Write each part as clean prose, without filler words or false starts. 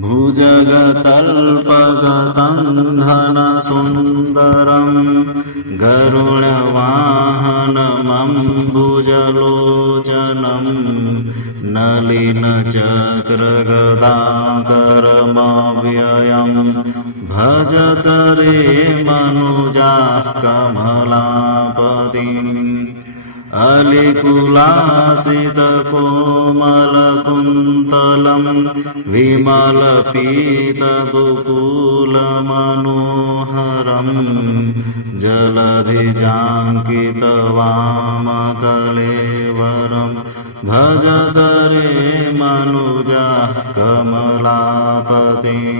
भुजगतल्पगतं धनसुन्दरं गरुडवाहनमम्बुजलोचनं नलिनचक्रगदाकरमव्ययं भजत रे मनुजाः कमलापतिम् अलिकुलासितकोमलकुन्तलं विमलपीतदुकूलमनोहरं जलधिजाङ्कितवामकलेवरं भजत रे मनुजाः कमलापतिम्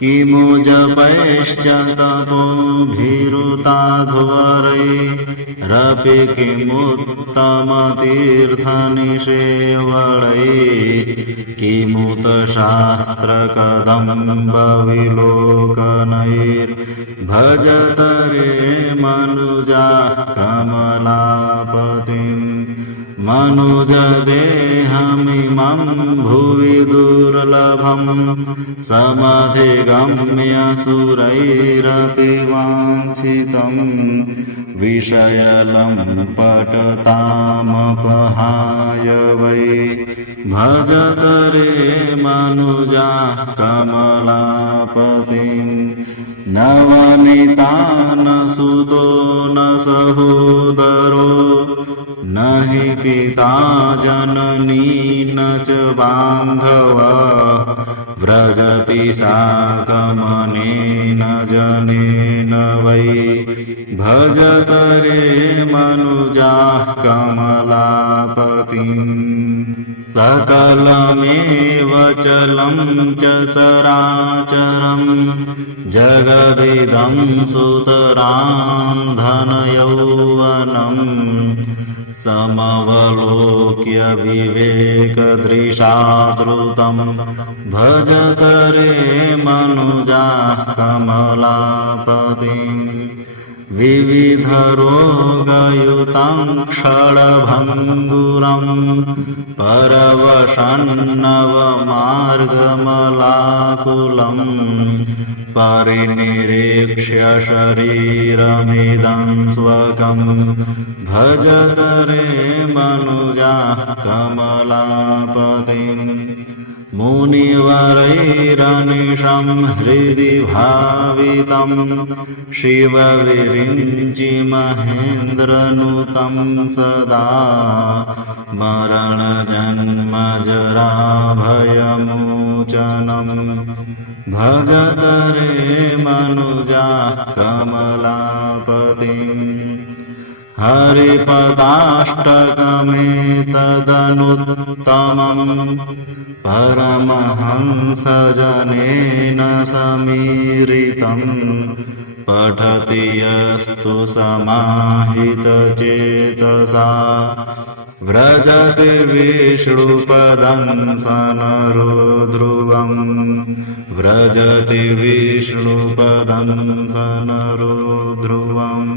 किमु जपैश्च तपोभिरुताध्वरैरपि किमुत्तमतीर्थनिषेवणैः किमुत शास्त्रकदम्बविलोकनैर्भजत रे मनुजाः कमलापतिम् मनुजदेहमिमं भुवि दुर्लभं समधिगम्य सुरैरपि वाञ्छितं विषयलं पटतामपहाय वै भजत रे मनुजाः कमलापतिम् नवनीतानसुतो न सहोदरो न हि पिता जननी न च बान्धवः व्रजति साकमनेन जनेन वै भजत रे मनुजाः कमलापतिम् सकलमेव चलं च सराचरं जगदिदं सुतरान्धनयौवनं समवलोक्य विवेकदृशादृतं भजत रे मनुजाः कमलापतिम् विविधरोगयुतं क्षणभङ्गुरं परवशन्नवमार्गमलाकुलं परिनिरीक्ष्य शरीरमिदं स्वकं भजत रे मनुजाः कमलापतिम् मुनिवरैरनिशं हृदि भावितं शिवविरिञ्चिमहेन्द्रनुतं सदा मरणजन्मजराभयमोचनं भजत रे मनुजाः कमलापतिम् हरिपदाष्टकमेतदनुत्तमं परमहंसजनेन समीरितं पठति यस्तु समाहितचेतसा व्रजति विष्णुपदं सनरो ध्रुवं व्रजति विष्णुपदं सनरो ध्रुवम्।